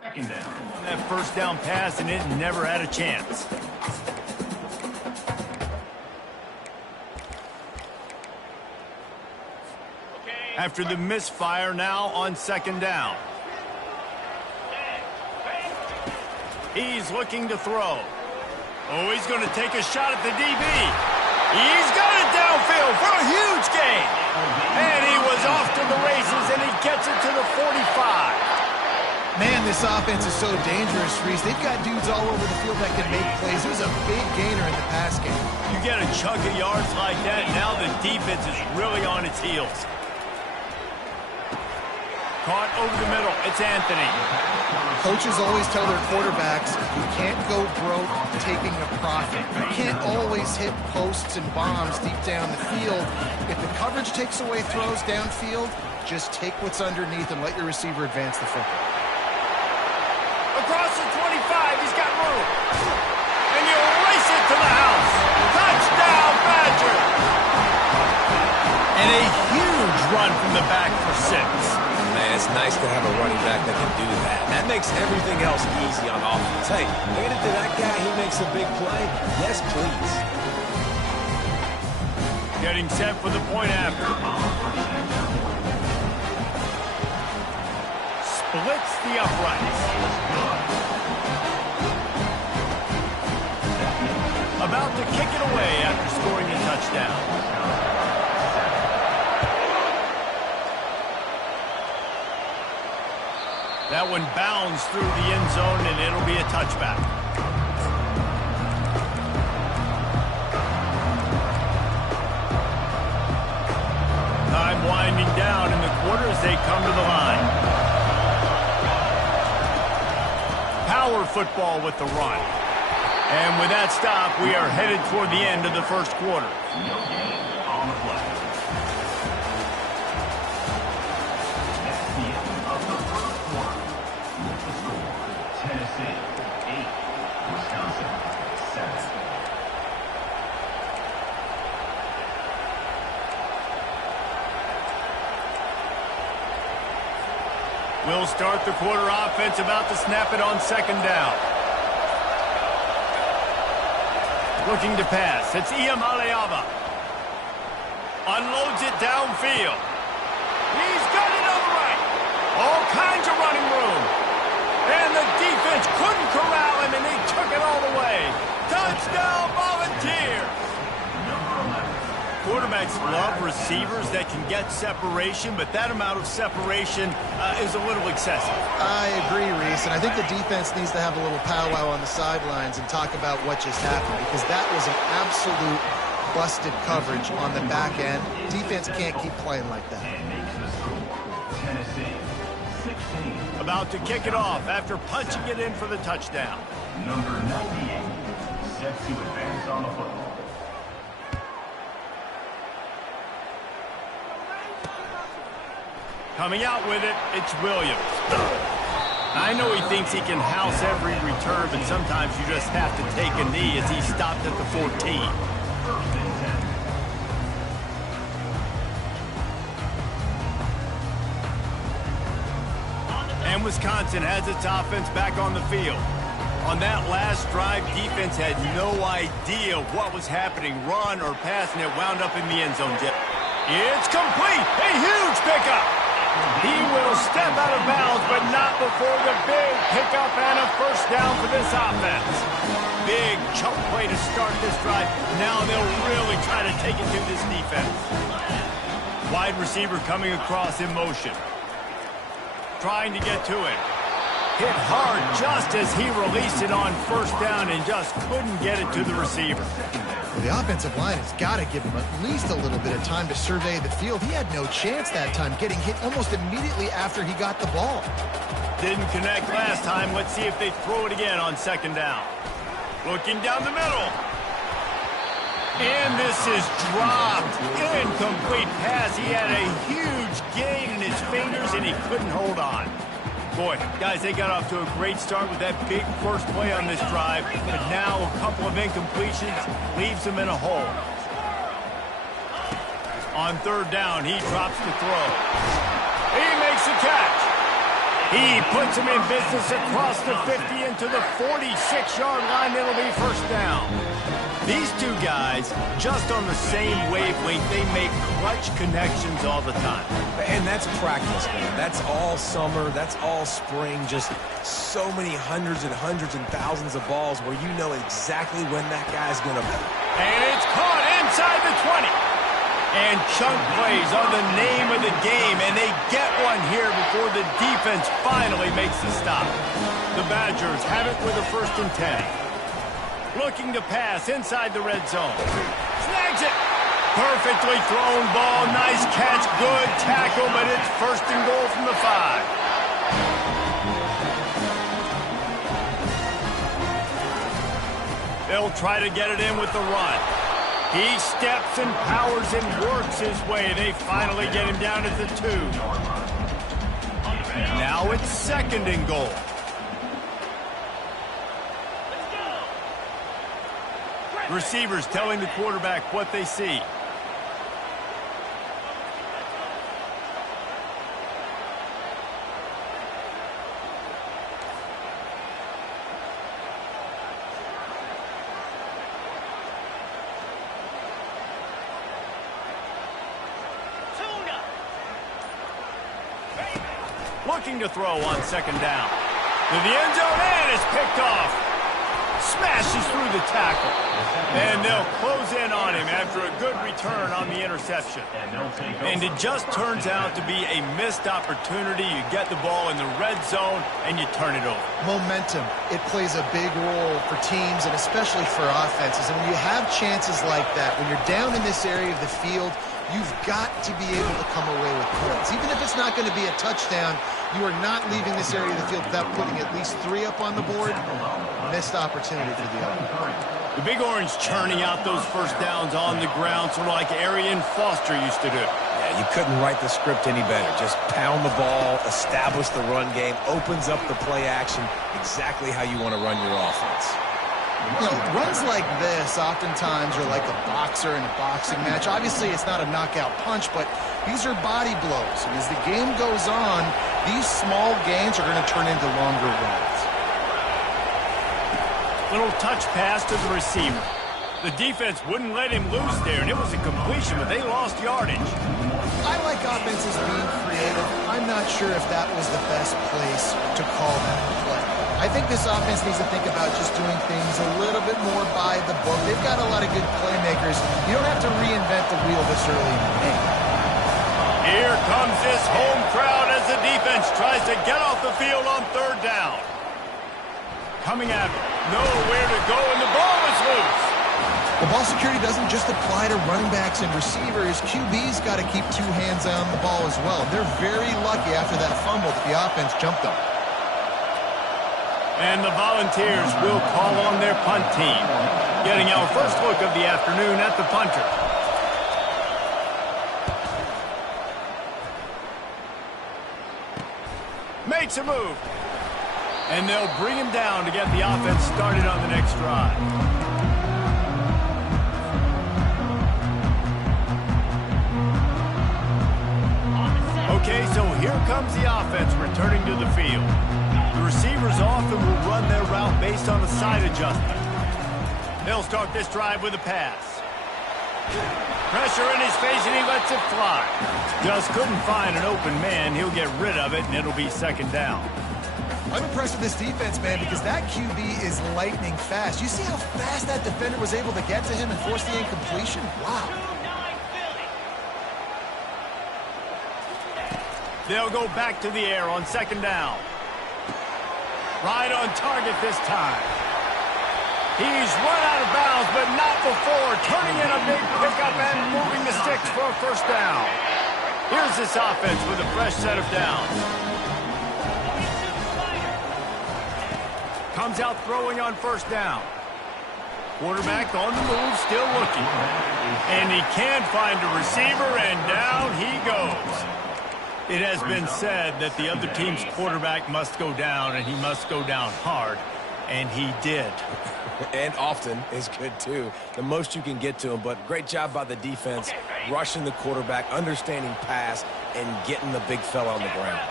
Second down. That first down pass, and it never had a chance. After the misfire, now on second down. He's looking to throw. Oh, he's going to take a shot at the DB. He's got it downfield for a huge gain. And he was off to the races, and he gets it to the 45. Man, this offense is so dangerous, Reese. They've got dudes all over the field that can make plays. It was a big gainer in the pass game. You get a chunk of yards like that, now the defense is really on its heels. Caught over the middle. It's Anthony. Coaches always tell their quarterbacks, you can't go broke taking a profit. You can't always hit posts and bombs deep down the field. If the coverage takes away throws downfield, just take what's underneath and let your receiver advance the football. Across the 25, he's got room. And he'll race it to the house. Touchdown, Badger. And a huge run from the back for 6. Man, it's nice to have a running back that can do that. That makes everything else easy on offense. Hey, hand it to that guy, he makes a big play. Yes, please. Getting set for the point after. Splits the uprights. About to kick it away after scoring a touchdown. That one bounds through the end zone, and it'll be a touchback. Time winding down in the quarter as they come to the line. Power football with the run. And with that stop, we are headed toward the end of the first quarter. No gain on the play. That's the end of the first quarter. With the score, Tennessee 8, Wisconsin 7. We'll start the quarter offense, about to snap it on second down. Looking to pass. It's Iam Aleava. Unloads it downfield. He's got it on the right. All kinds of running room. And the defense couldn't corral him, and he took it all the way. Touchdown, Volunteers! Quarterbacks love receivers that can get separation, but that amount of separation is a little excessive. I agree, Reese, and I think the defense needs to have a little powwow on the sidelines and talk about what just happened, because that was an absolute busted coverage on the back end. Defense can't keep playing like that. Tennessee 16. About to kick it off after punching it in for the touchdown. Number 98 set to advance on the football. Coming out with it, it's Williams. I know he thinks he can house every return, but sometimes you just have to take a knee as he stopped at the 14. And Wisconsin has its offense back on the field. On that last drive, defense had no idea what was happening, run or pass, and it wound up in the end zone. It's complete, a huge pickup. He will step out of bounds, but not before the big pickup and a first down for this offense. Big chunk play to start this drive. Now they'll really try to take it to this defense. Wide receiver coming across in motion. Trying to get to it. Hit hard just as he released it on first down and just couldn't get it to the receiver. The offensive line has got to give him at least a little bit of time to survey the field. He had no chance that time, getting hit almost immediately after he got the ball. Didn't connect last time. Let's see if they throw it again on second down. Looking down the middle. And this is dropped. Incomplete pass. He had a huge gain in his fingers, and he couldn't hold on. Boy, guys, they got off to a great start with that big first play on this drive, but now a couple of incompletions leaves them in a hole. On third down, he drops the throw. He makes the catch. He puts him in business across the 50 into the 46-yard line. It'll be first down. These two guys, just on the same wavelength, they make clutch connections all the time. And that's practice, man. That's all summer. That's all spring. Just so many hundreds and thousands of balls where you know exactly when that guy's going to be. And it's caught inside the 20. And chunk plays are the name of the game, and they get one here before the defense finally makes the stop. The Badgers have it with a 1st and 10. Looking to pass inside the red zone. Snags it. Perfectly thrown ball. Nice catch. Good tackle, but it's 1st and goal from the 5. They'll try to get it in with the run. He steps and powers and works his way. They finally get him down at the 2. Now it's 2nd and goal. Receivers telling the quarterback what they see. Looking to throw on 2nd down. To the end zone, and it's picked off. Smashes through the tackle. And they'll close in on him after a good return on the interception. And it just turns out to be a missed opportunity. You get the ball in the red zone, and you turn it over. Momentum. It plays a big role for teams and especially for offenses. And when you have chances like that, when you're down in this area of the field, you've got to be able to come away with points. Even if it's not going to be a touchdown, you are not leaving this area of the field without putting at least 3 up on the board. Missed opportunity for the offense. The Big Orange churning out those 1st downs on the ground, sort of like Arian Foster used to do. Yeah, you couldn't write the script any better. Just pound the ball, establish the run game, opens up the play action, exactly how you want to run your offense. You know, runs like this oftentimes are like a boxer in a boxing match. Obviously, it's not a knockout punch, but these are body blows. And as the game goes on, these small gains are going to turn into longer runs. Little touch pass to the receiver. The defense wouldn't let him loose there, and it was a completion, but they lost yardage. I like offenses being creative. I'm not sure if that was the best place to call that play. I think this offense needs to think about just doing things a little bit more by the book. They've got a lot of good playmakers. You don't have to reinvent the wheel this early in the game. Here comes this home crowd as the defense tries to get off the field on 3rd down. Coming at him. Nowhere to go, and the ball is loose. The ball security doesn't just apply to running backs and receivers. QB's got to keep 2 hands on the ball as well. They're very lucky after that fumble that the offense jumped on. And the Volunteers will call on their punt team. Getting our first look of the afternoon at the punter. Makes a move. And they'll bring him down to get the offense started on the next drive. Okay, so here comes the offense returning to the field. The receivers often will run their route based on a side adjustment. They'll start this drive with a pass. Pressure in his face, and he lets it fly. Just couldn't find an open man. He'll get rid of it, and it'll be 2nd down. I'm impressed with this defense, man, because that QB is lightning fast. You see how fast that defender was able to get to him and force the incompletion? Wow. They'll go back to the air on 2nd down. Right on target this time. He's run out of bounds, but not before. Turning in a big pickup and moving the sticks for a 1st down. Here's this offense with a fresh set of downs. Comes out throwing on 1st down. Quarterback on the move, still looking. And he can't find a receiver, and down he goes. It has been said that the other team's quarterback must go down, and he must go down hard. And he did. And often is good, too. The most you can get to him, but great job by the defense, rushing the quarterback, understanding pass, and getting the big fella on the ground.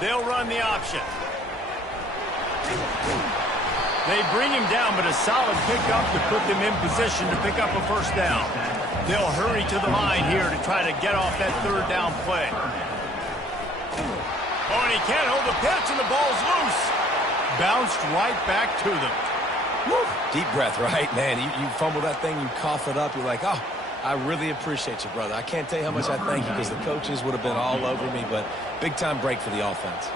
They'll run the option. They bring him down, but a solid pickup to put them in position to pick up a first down. They'll hurry to the line here to try to get off that third down play. Oh, and he can't hold the pitch, and the ball's loose. Bounced right back to them. Woo. Deep breath, right? Man, you fumble that thing, you cough it up, you're like, oh, I really appreciate you, brother. I can't tell you how much I thank you because the coaches would have been all over me, but big-time break for the offense.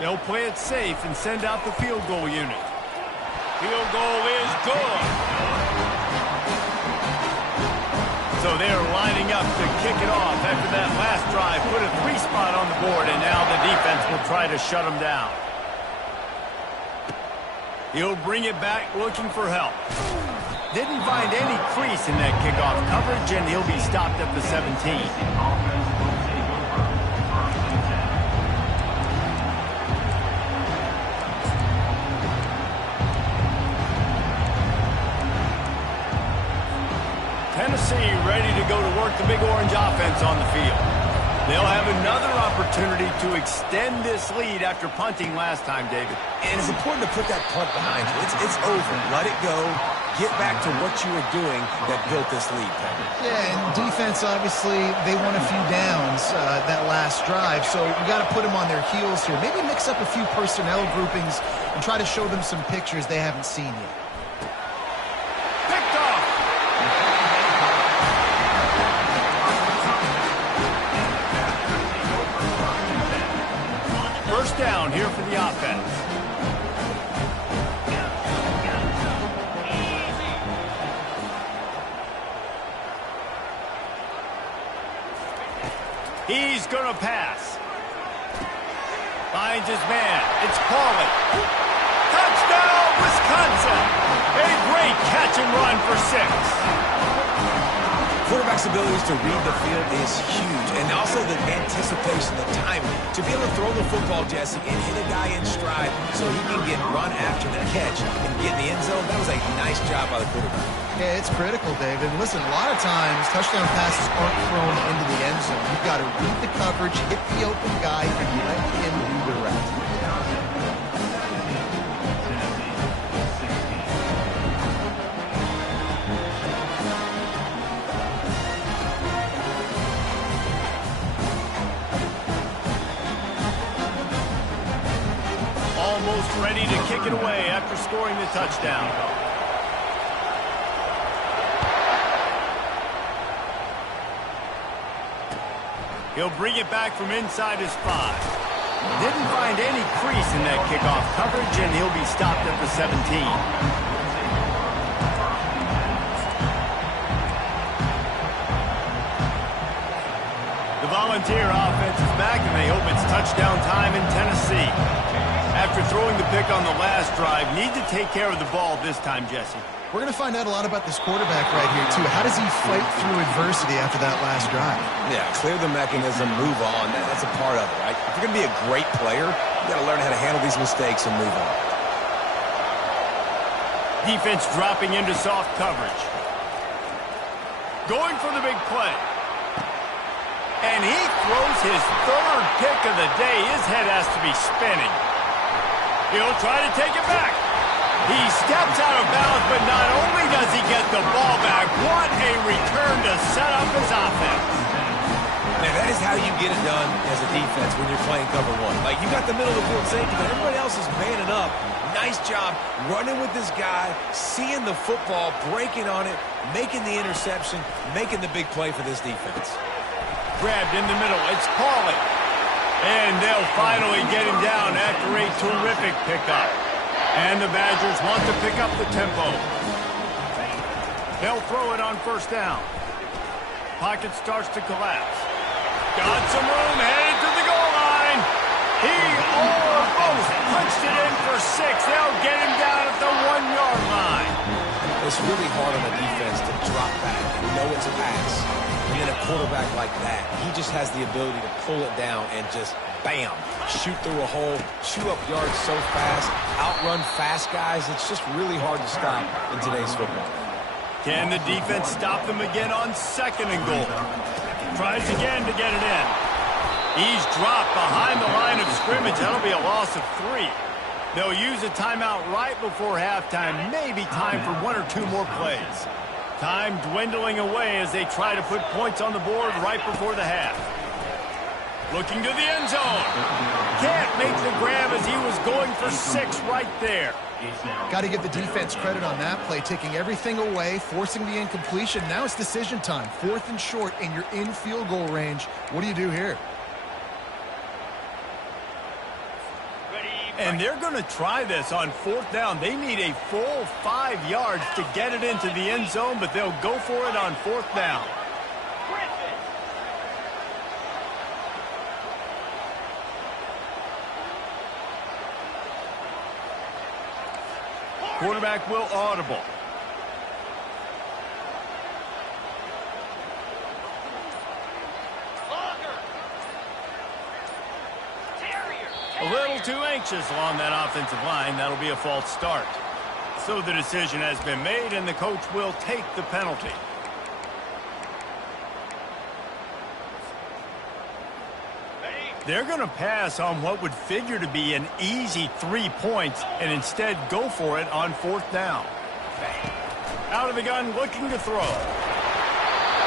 They'll play it safe and send out the field goal unit. Field goal is good. So they're lining up to kick it off after that last drive. Put a 3-spot on the board, and now the defense will try to shut them down. He'll bring it back looking for help. Didn't find any crease in that kickoff coverage, and he'll be stopped at the 17. Tennessee ready to go to work the Big Orange offense on the field. They'll have another opportunity to extend this lead after punting last time, David. And it's important to put that punt behind you. It's over. Let it go. Get back to what you were doing that built this lead, Pepper. Yeah, and defense, obviously, they won a few downs that last drive, so you got to put them on their heels here. Maybe mix up a few personnel groupings and try to show them some pictures they haven't seen yet. First down here for the offense. He's going to pass. Finds his man. It's Pauly. Touchdown, Wisconsin! A great catch and run for 6. Quarterback's abilities to read the field is huge, and also the anticipation, the timing. To be able to throw the football, Jesse, and hit a guy in stride so he can get run after the catch and get in the end zone, that was a nice job by the quarterback. Yeah, it's critical, David. Listen, a lot of times, touchdown passes aren't thrown into the end zone. You've got to read the coverage, hit the open guy, and let him do the rest. Almost ready to kick it away after scoring the touchdown. He'll bring it back from inside his 5. Didn't find any crease in that kickoff coverage, and he'll be stopped at the 17. The Volunteer offense is back, and they hope it's touchdown time in Tennessee. After throwing the pick on the last drive, need to take care of the ball this time, Jesse. We're going to find out a lot about this quarterback right here, too. How does he fight through adversity after that last drive? Yeah, clear the mechanism, move on. That's a part of it, right? If you're going to be a great player, you got to learn how to handle these mistakes and move on. Defense dropping into soft coverage. Going for the big play. And he throws his 3rd pick of the day. His head has to be spinning. He'll try to take it back. He steps out of bounds, but not only does he get the ball back, what a return to set up his offense. Man, that is how you get it done as a defense when you're playing cover 1. Like, you got the middle of the field safety, but everybody else is manning up. Nice job running with this guy, seeing the football, breaking on it, making the interception, making the big play for this defense. Grabbed in the middle. It's Pauly. And they'll finally get him down after a terrific pickup. And the Badgers want to pick up the tempo. They'll throw it on first down. Pocket starts to collapse. Got some room, headed to the goal line. He almost punched it in for 6. They'll get him down at the 1-yard line. It's really hard on a defense to drop back and know it's a pass. And then a quarterback like that, he just has the ability to pull it down and just, bam, shoot through a hole, chew up yards so fast, outrun fast guys. It's just really hard to stop in today's football. Can the defense stop them again on 2nd and goal? Tries again to get it in. He's dropped behind the line of scrimmage. That'll be a loss of 3. They'll use a timeout right before halftime. Maybe time for 1 or 2 more plays. Time dwindling away as they try to put points on the board right before the half. Looking to the end zone. Can't make the grab as he was going for 6 right there. Got to give the defense credit on that play, taking everything away, forcing the incompletion. Now it's decision time. 4th and short, and you're in field goal range. What do you do here? And they're going to try this on 4th down. They need a full 5 yards to get it into the end zone, but they'll go for it on 4th down. Quarterback will audible. A little too anxious along that offensive line. That'll be a false start. So the decision has been made, and the coach will take the penalty. They're going to pass on what would figure to be an easy 3 points and instead go for it on 4th down. Out of the gun, looking to throw.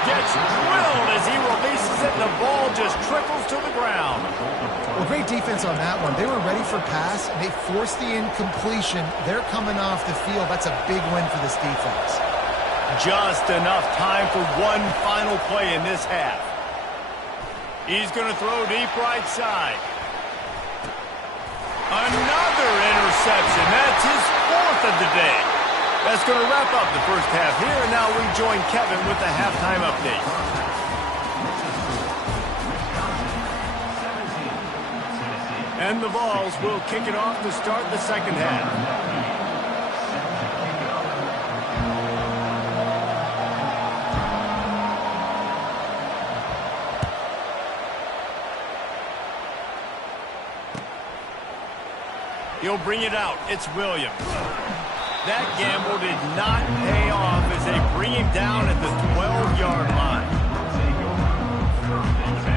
Gets drilled as he releases it, and the ball just trickles to the ground. Well, great defense on that one. They were ready for pass, and they forced the incompletion. They're coming off the field. That's a big win for this defense. Just enough time for one final play in this half. He's going to throw deep right side. Another interception. That's his 4th of the day. That's going to wrap up the first half here, and now we join Kevin with the halftime update. And the Vols will kick it off to start the second half. He'll bring it out. It's Williams. That gamble did not pay off as they bring him down at the 12-yard line.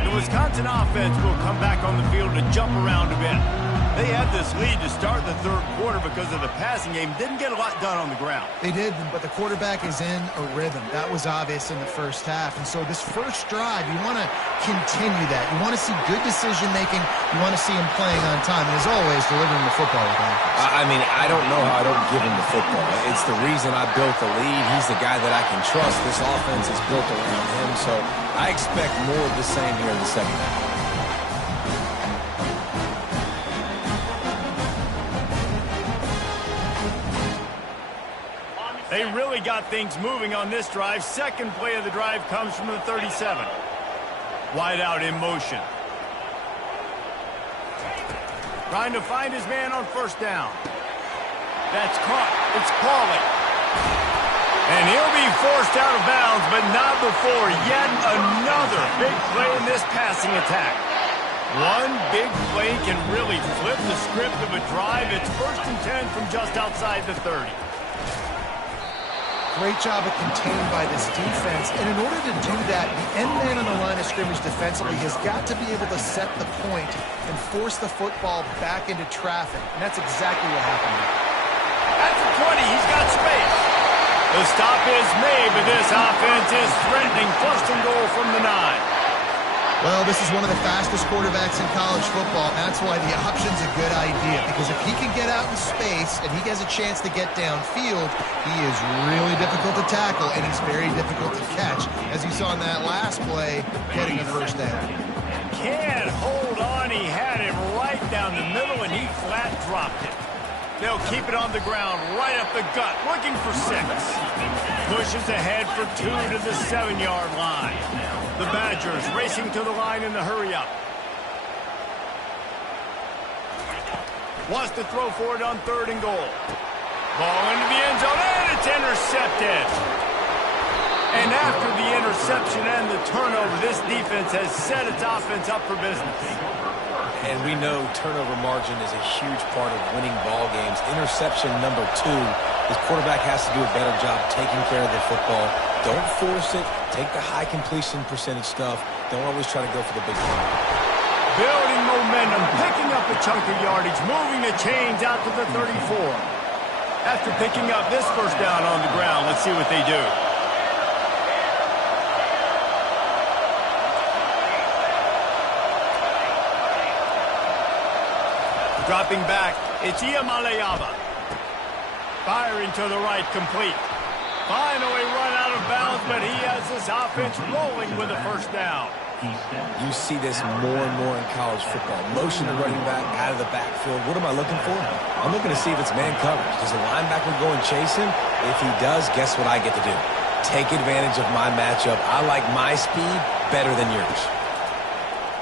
The Wisconsin offense will come back on the field to jump around a bit. They had this lead to start the 3rd quarter because of the passing game. Didn't get a lot done on the ground. They did, but the quarterback is in a rhythm. That was obvious in the first half. And so this first drive, you want to continue that. You want to see good decision-making. You want to see him playing on time. And as always, delivering the football with accuracy. I mean, I don't know how I don't give him the football. It's the reason I built the lead. He's the guy that I can trust. This offense is built around him. So I expect more of the same here in the second half. They really got things moving on this drive. Second play of the drive comes from the 37. Wide out in motion. Trying to find his man on 1st down. That's caught. It's Pauly. And he'll be forced out of bounds, but not before yet another big play in this passing attack. One big play can really flip the script of a drive. It's 1st and 10 from just outside the 30. Great job of contained by this defense. And in order to do that, the end man on the line of scrimmage defensively has got to be able to set the point and force the football back into traffic. And that's exactly what happened here. At the 20, he's got space. The stop is made, but this offense is threatening 1st and goal from the 9. Well, this is one of the fastest quarterbacks in college football, and that's why the option's a good idea. Because if he can get out in space and he has a chance to get downfield, he is really difficult to tackle, and he's very difficult to catch. As you saw in that last play, getting a 1st down. Can't hold on. He had it right down the middle, and he flat dropped it. They'll keep it on the ground, right up the gut, looking for 6. Pushes ahead for 2 to the 7-yard line. The Badgers racing to the line in the hurry-up. Wants to throw for it on 3rd and goal. Ball into the end zone, and it's intercepted. And after the interception and the turnover, this defense has set its offense up for business. And we know turnover margin is a huge part of winning ball games. Interception number 2. This quarterback has to do a better job taking care of the football. Don't force it. Take the high completion percentage stuff. Don't always try to go for the big play. Building momentum, picking up a chunk of yardage, moving the chains out to the 34. After picking up this first down on the ground, let's see what they do. Dropping back, it's Iamaleava. Firing to the right, complete. Finally run out of bounds, but he has this offense rolling with a first down. You see this more and more in college football. Motion to running back out of the backfield. What am I looking for? I'm looking to see if it's man coverage. Does the linebacker go and chase him? If he does, guess what I get to do? Take advantage of my matchup. I like my speed better than yours.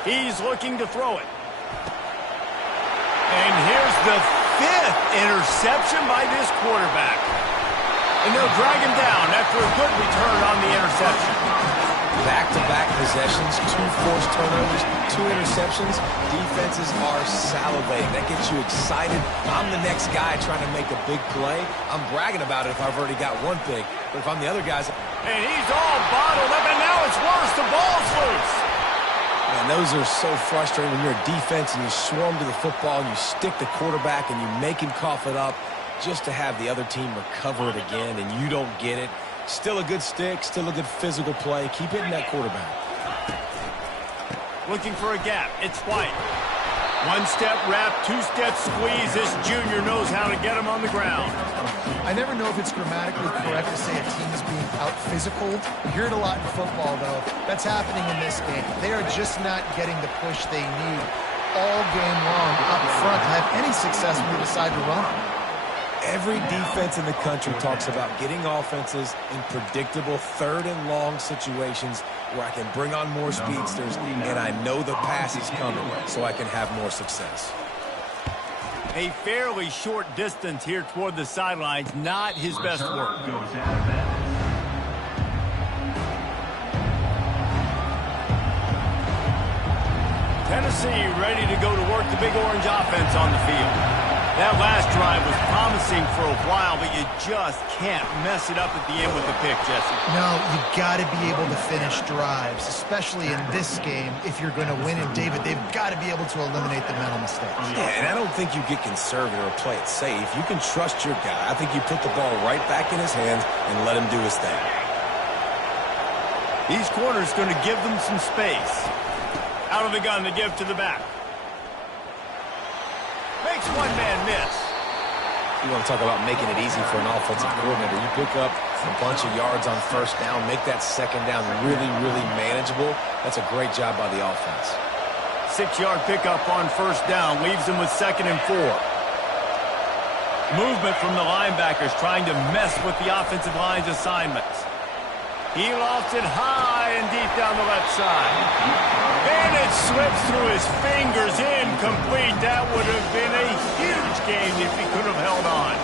He's looking to throw it. And here's the 5th interception by this quarterback. And they'll drag him down after a good return on the interception. Back-to-back possessions, 2 forced turnovers, 2 interceptions. Defenses are salivating. That gets you excited. I'm the next guy trying to make a big play. I'm bragging about it if I've already got one big. But if I'm the other guys... And he's all bottled up, and now it's worse. The ball's loose. Man, those are so frustrating when you're a defense and you swarm to the football and you stick the quarterback and you make him cough it up just to have the other team recover it again and you don't get it. Still a good stick, still a good physical play. Keep hitting that quarterback. Looking for a gap. It's White. 1-step wrap, 2-step squeeze. This junior knows how to get him on the ground. I never know if it's grammatically correct to say a team is being out-physicaled. You hear it a lot in football, though. That's happening in this game. They are just not getting the push they need all game long up front to have any success when they decide to run. Every defense in the country talks about getting offenses in predictable 3rd and long situations where I can bring on more speedsters and I know the pass is coming so I can have more success. A fairly short distance here toward the sidelines, not his best work. Tennessee ready to go to work the Big Orange offense on the field. That last drive was promising for a while, but you just can't mess it up at the end with the pick, Jesse. No, you got to be able to finish drives, especially in this game. If you're going to win, and David, they've got to be able to eliminate the mental mistakes. Yeah, and I don't think you get conservative or play it safe. You can trust your guy. I think you put the ball right back in his hands and let him do his thing. These corners going to give them some space. Out of the gun to give to the back. Makes one man miss. You want to talk about making it easy for an offensive coordinator. You pick up a bunch of yards on first down, make that second down really, really manageable. That's a great job by the offense. 6-yard pickup on first down leaves them with 2nd and 4. Movement from the linebackers trying to mess with the offensive line's assignments. He lofts it high and deep down the left side. And it slips through his fingers, incomplete. That would have been a huge game if he could have held on.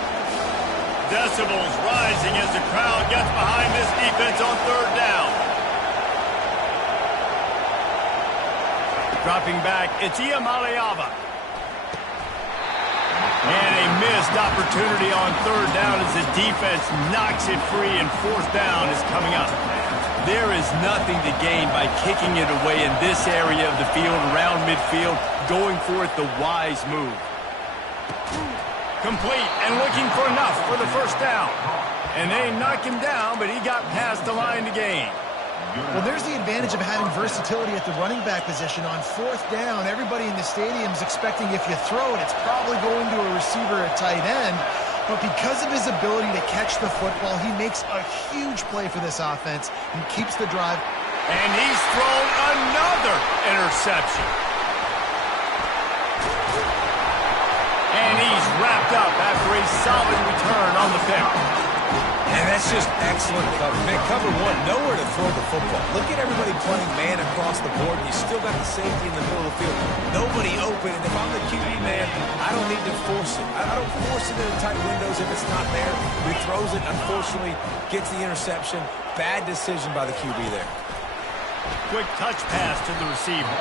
Decibels rising as the crowd gets behind this defense on 3rd down. Dropping back, it's Iamaleava. And a missed opportunity on 3rd down as the defense knocks it free and 4th down is coming up. There is nothing to gain by kicking it away in this area of the field, around midfield, going for it the wise move. Complete and looking for enough for the first down. And they knock him down, but he got past the line to gain. Well, there's the advantage of having versatility at the running back position. On 4th down, everybody in the stadium is expecting if you throw it, it's probably going to a receiver at tight end. But because of his ability to catch the football, he makes a huge play for this offense and keeps the drive. And he's thrown another interception. And he's wrapped up after a solid return on the pick. And that's just excellent cover. Man, cover 1, nowhere to throw the football. Look at everybody playing man across the board, and you still got the safety in the middle of the field. Nobody open, and if I'm the QB man, I don't need to force it. I don't force it into tight windows if it's not there. He throws it, unfortunately, gets the interception. Bad decision by the QB there. Quick touch pass to the receiver.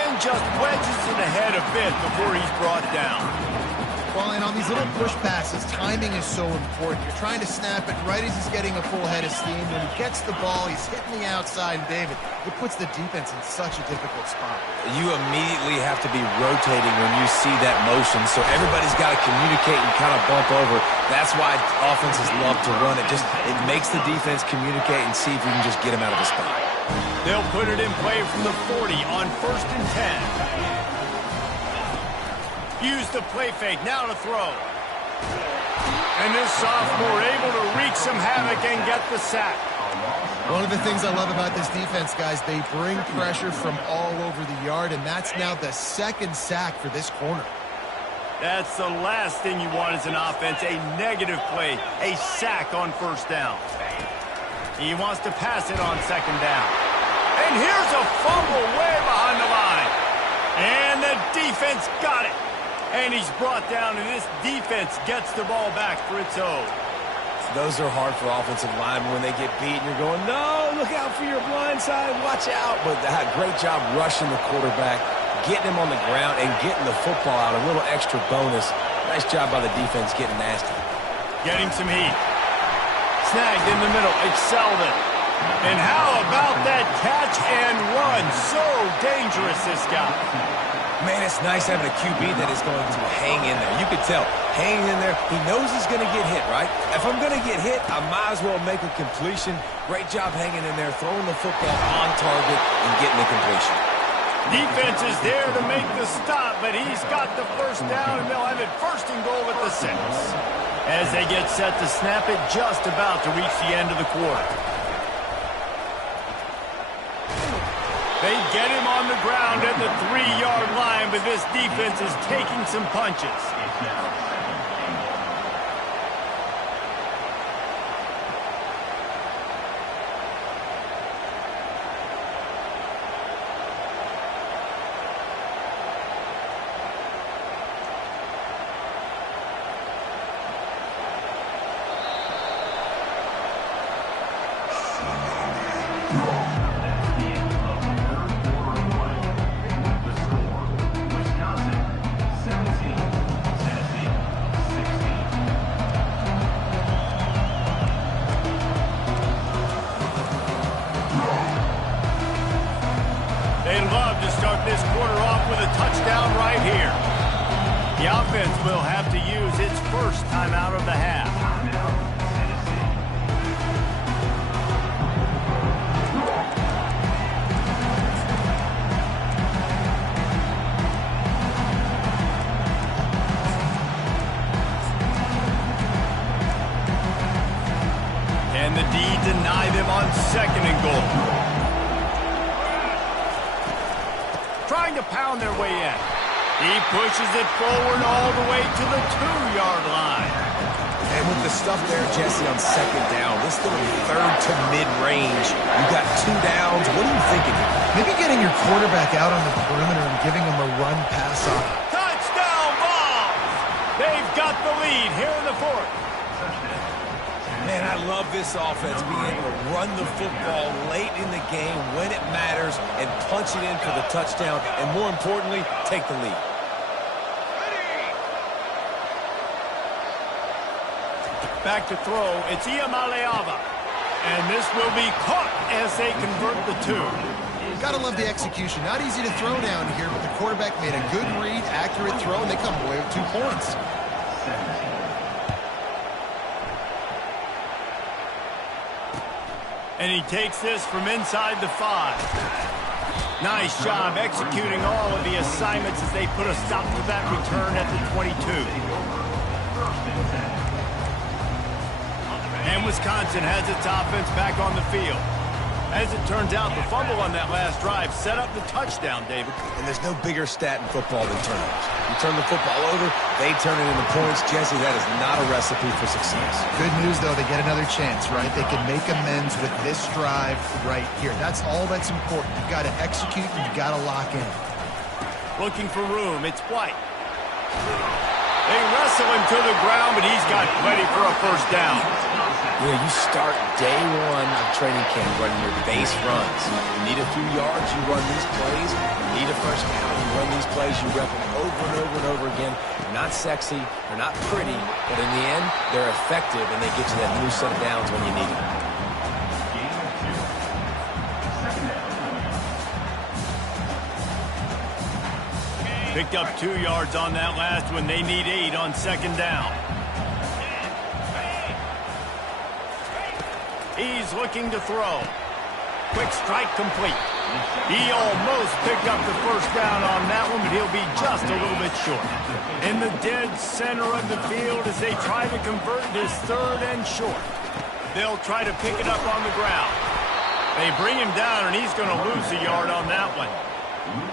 And just wedges it ahead a bit before he's brought down. Well, and on these little push passes, timing is so important. You're trying to snap it right as he's getting a full head of steam. When he gets the ball, he's hitting the outside, and David, it puts the defense in such a difficult spot. You immediately have to be rotating when you see that motion, so everybody's got to communicate and kind of bump over. That's why offenses love to run it. It makes the defense communicate and see if you can just get him out of the spot. They'll put it in play from the 40 on 1st and 10. Use the play fake, now to throw. And this sophomore able to wreak some havoc and get the sack. One of the things I love about this defense, guys, they bring pressure from all over the yard, and that's now the second sack for this corner. That's the last thing you want as an offense, a negative play, a sack on 1st down. He wants to pass it on 2nd down. And here's a fumble way behind the line. And the defense got it. And he's brought down, and this defense gets the ball back for its own. Those are hard for offensive linemen when they get beat, and you're going, no, look out for your blind side, watch out. But great job rushing the quarterback, getting him on the ground, and getting the football out, a little extra bonus. Nice job by the defense getting nasty. Getting some heat. Snagged in the middle, excelled it. And how about that catch and run? So dangerous, this guy. Man, it's nice having a QB that is going to hang in there. You could tell, hanging in there, he knows he's going to get hit, right? If I'm going to get hit, I might as well make a completion. Great job hanging in there, throwing the football on target and getting the completion. Defense is there to make the stop, but he's got the 1st down, and they'll have it 1st and goal at the 6. As they get set to snap it, just about to reach the end of the quarter. They get him on the ground at the 3-yard line, but this defense is taking some punches. It's now 2nd and goal. This quarter off with a touchdown right here. The offense will have to use its 1st timeout of the half. Can the D deny them on 2nd and goal? Trying to pound their way in. He pushes it forward all the way to the 2-yard line. And with the stuff there, Jesse, on 2nd down, this little 3rd to mid-range, you got 2 downs. What are you thinking here? Maybe getting your quarterback out on the perimeter and giving him a run pass off. Touchdown ball! They've got the lead here in the 4th. Man, I love this offense being able to run the football late in the game when it matters and punch it in for the touchdown, and more importantly, take the lead. Back to throw, it's Iamaleava. And this will be caught as they convert the 2. Gotta love the execution. Not easy to throw down here, but the quarterback made a good read, accurate throw, and they come away with 2 points. And he takes this from inside the 5. Nice job executing all of the assignments as they put a stop to that return at the 22. And Wisconsin has its offense back on the field. As it turns out, the fumble on that last drive set up the touchdown, David. And there's no bigger stat in football than turnovers. You turn the football over, they turn it into points. Jesse, that is not a recipe for success. Good news, though, they get another chance, right? They can make amends with this drive right here. That's all that's important. You've got to execute and you've got to lock in. Looking for room, it's White. They wrestle him to the ground, but he's got plenty for a 1st down. You know, you start day 1 of training camp running your base runs. You need a few yards, you run these plays. You need a 1st down, you run these plays. You rep them over and over and over again. They're not sexy, they're not pretty, but in the end, they're effective, and they get you that new set of downs when you need it. Picked up 2 yards on that last one. They need 8 on second down. He's looking to throw. Quick strike complete. He almost picked up the first down on that one, but he'll be just a little bit short. In the dead center of the field as they try to convert this 3rd and short. They'll try to pick it up on the ground. They bring him down, and he's going to lose a yard on that one.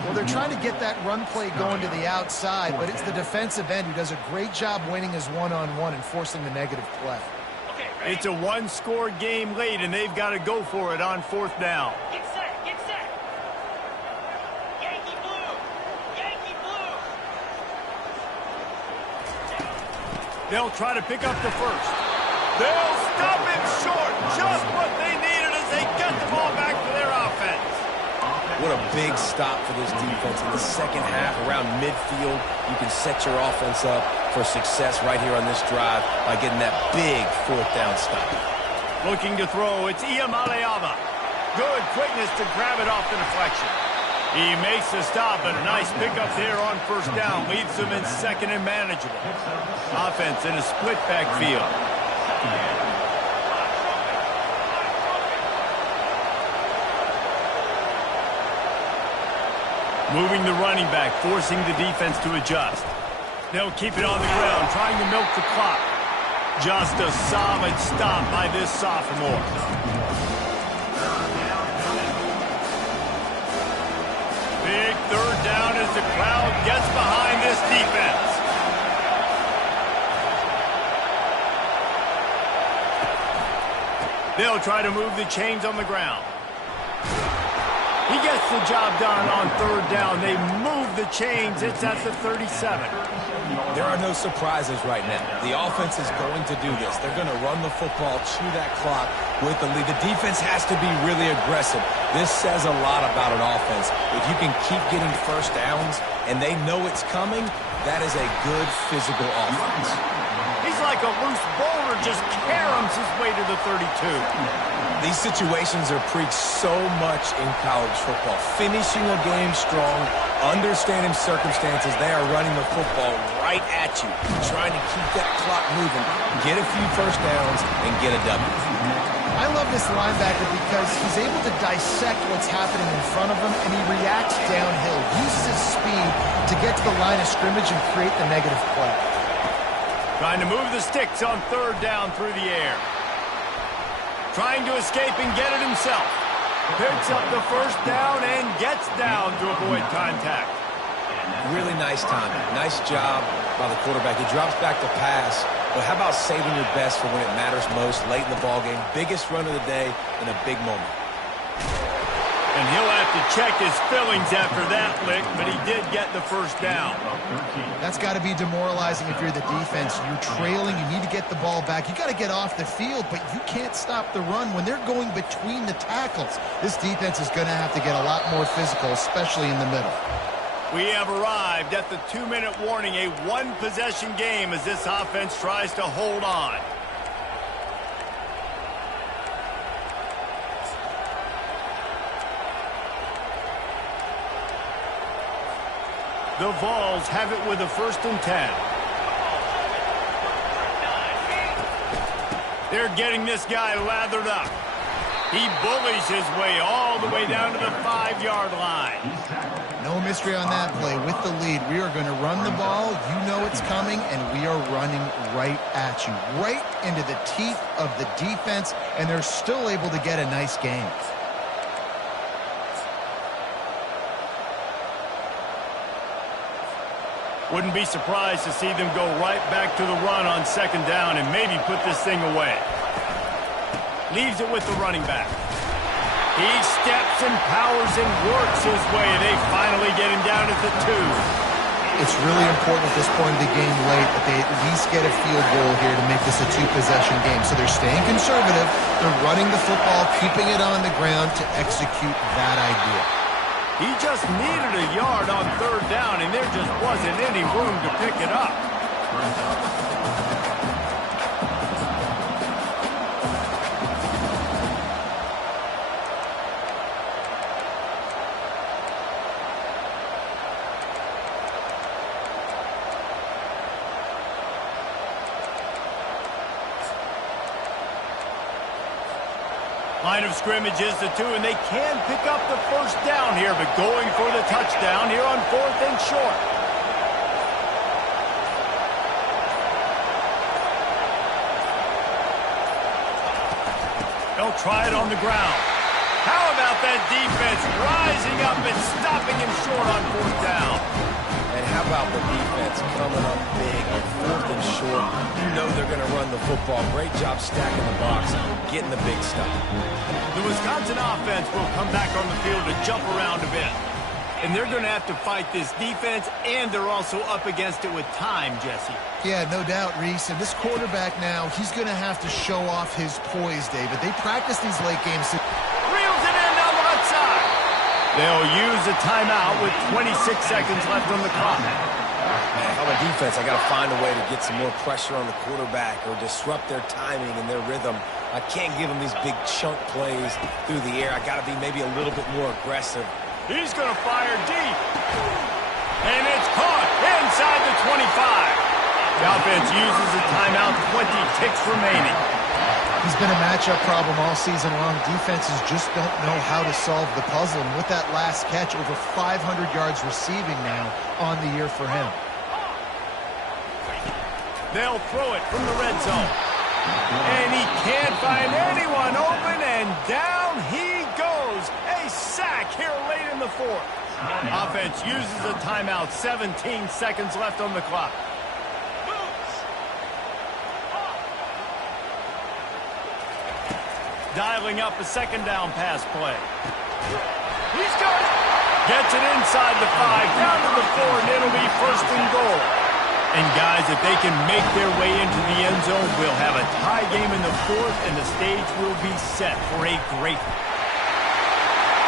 Well, they're trying to get that run play going to the outside, but it's the defensive end who does a great job winning his one-on-one and forcing the negative play. It's a one-score game late, and they've got to go for it on 4th down. Get set, get set. Yankee blue, Yankee blue. They'll try to pick up the first. They'll stop him short. Just what they needed as they get the ball back for their offense. What a big stop for this defense. In the second half, around midfield, you can set your offense up for success right here on this drive by getting that big 4th down stop. Looking to throw, it's Iamaleava. Good quickness to grab it off the deflection. He makes the stop, and a nice pickup there on 1st down. Leaves them in 2nd and manageable. Offense in a split backfield. Moving the running back, forcing the defense to adjust. They'll keep it on the ground, trying to milk the clock. Just a solid stop by this sophomore. Big 3rd down as the crowd gets behind this defense. They'll try to move the chains on the ground. He gets the job done on 3rd down. They move the chains. It's at the 37. There are no surprises right now. The offense is going to do this. They're going to run the football, chew that clock with the lead. The defense has to be really aggressive. This says a lot about an offense. If you can keep getting 1st downs and they know it's coming, that is a good physical offense. He's like a loose boulder, just caroms his way to the 32. These situations are preached so much in college football. Finishing a game strong, understanding circumstances. They are running the football right at you, trying to keep that clock moving, get a few 1st downs, and get a W. I love this linebacker because he's able to dissect what's happening in front of him, and he reacts downhill, uses his speed to get to the line of scrimmage and create the negative play. Trying to move the sticks on 3rd down through the air. Trying to escape and get it himself. Picks up the 1st down and gets down to avoid contact. Really nice timing. Nice job by the quarterback. He drops back to pass, but how about saving your best for when it matters most late in the ballgame? Biggest run of the day in a big moment. And he'll have to check his fillings after that lick, but he did get the 1st down. That's got to be demoralizing if you're the defense. You're trailing. You need to get the ball back. You got to get off the field, but you can't stop the run when they're going between the tackles. This defense is going to have to get a lot more physical, especially in the middle. We have arrived at the 2-minute warning, a one-possession game as this offense tries to hold on. The Vols have it with a 1st and 10. They're getting this guy lathered up. He bullies his way all the way down to the 5-yard line. No mystery on that play. With the lead, we are going to run the ball. You know it's coming, and we are running right at you, right into the teeth of the defense, and they're still able to get a nice gain. Wouldn't be surprised to see them go right back to the run on 2nd down and maybe put this thing away. Leaves it with the running back. He steps and powers and works his way. They finally get him down at the 2. It's really important at this point of the game late that they at least get a field goal here to make this a 2-possession game. So they're staying conservative. They're running the football, keeping it on the ground to execute that idea. He just needed a yard on 3rd third down, and there just wasn't any room to pick it up. Line of scrimmage is the 2, and they can pick up the first down here, but going for the touchdown here on 4th and short. They'll try it on the ground. How about that defense rising up and stopping him short on 4th down? And how about the defense coming up big on 4th and short? You know they're going to run the football. Great job stacking the box, getting the big stuff. The Wisconsin offense will come back on the field to jump around a bit. And they're going to have to fight this defense, and they're also up against it with time, Jesse. Yeah, no doubt, Reese. And this quarterback now, he's going to have to show off his poise, David. They practice these late games. Reels it in down the left side. They'll use a timeout with 26 seconds left on the clock. Man, if I'm a defense, I got to find a way to get some more pressure on the quarterback or disrupt their timing and their rhythm. I can't give them these big chunk plays through the air. I got to be maybe a little bit more aggressive. He's going to fire deep. And it's caught inside the 25. The offense uses a timeout, 20 ticks remaining. He's been a matchup problem all season long. Defenses just don't know how to solve the puzzle. And with that last catch, over 500 yards receiving now on the year for him. They'll throw it from the red zone. And he can't find anyone open, and down he goes. A sack here late in the 4th. Offense uses a timeout, 17 seconds left on the clock. Dialing up a second down pass play. He's got it. Gets it inside the 5, down to the 4, and it'll be 1st and goal. And guys, if they can make their way into the end zone, we'll have a tie game in the 4th, and the stage will be set for a great.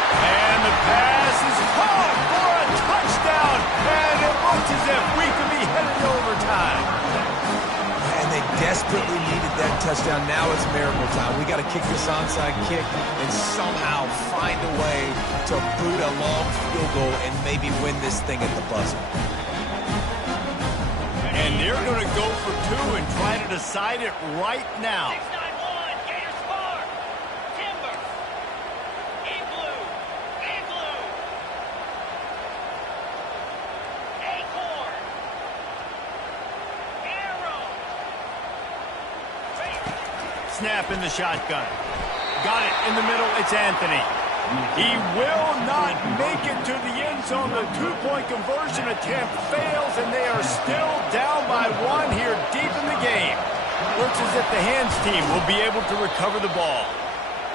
And the pass is caught for a touchdown, and it looks as if we could be headed to overtime. And they desperately needed that touchdown. Now it's miracle time. We got to kick this onside kick and somehow find a way to boot a long field goal and maybe win this thing at the buzzer. And they're going to go for 2 and try to decide it right now. 691, Gators Farm. Timber. Igloo. Igloo. Acorn. Arrow. Snap in the shotgun. Got it in the middle. It's Anthony. He will not make it to the end zone. The 2-point conversion attempt fails, and they are still down by 1 here deep in the game. Looks as if the hands team will be able to recover the ball.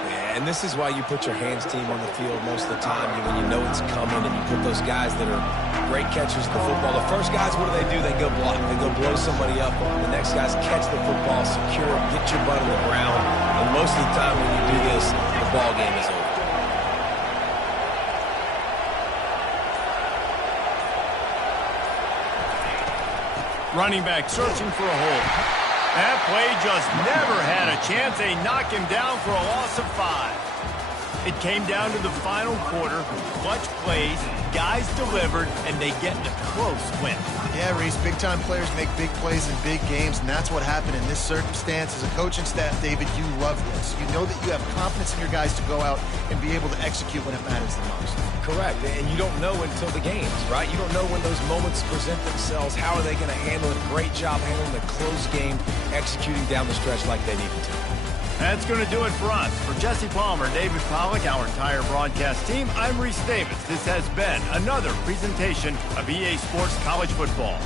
Yeah, and this is why you put your hands team on the field most of the time when you know it's coming, and you put those guys that are great catchers of the football. The first guys, what do? They go block. They go blow somebody up. The next guys catch the football, secure it, get your butt on the ground. And most of the time when you do this, the ball game is over. Running back searching for a hole. That play just never had a chance. They knock him down for a loss of 5. It came down to the final quarter. Clutch plays, guys delivered, and they get a close win. Yeah, Reese, big-time players make big plays in big games, and that's what happened in this circumstance. As a coaching staff, David, you love this. You know that you have confidence in your guys to go out and be able to execute when it matters the most. Correct, and you don't know until the games, right? You don't know when those moments present themselves. How are they going to handle it? Great job handling a close game, executing down the stretch like they needed to. That's going to do it for us. For Jesse Palmer, David Pollack, our entire broadcast team, I'm Reese Davis. This has been another presentation of EA Sports College Football.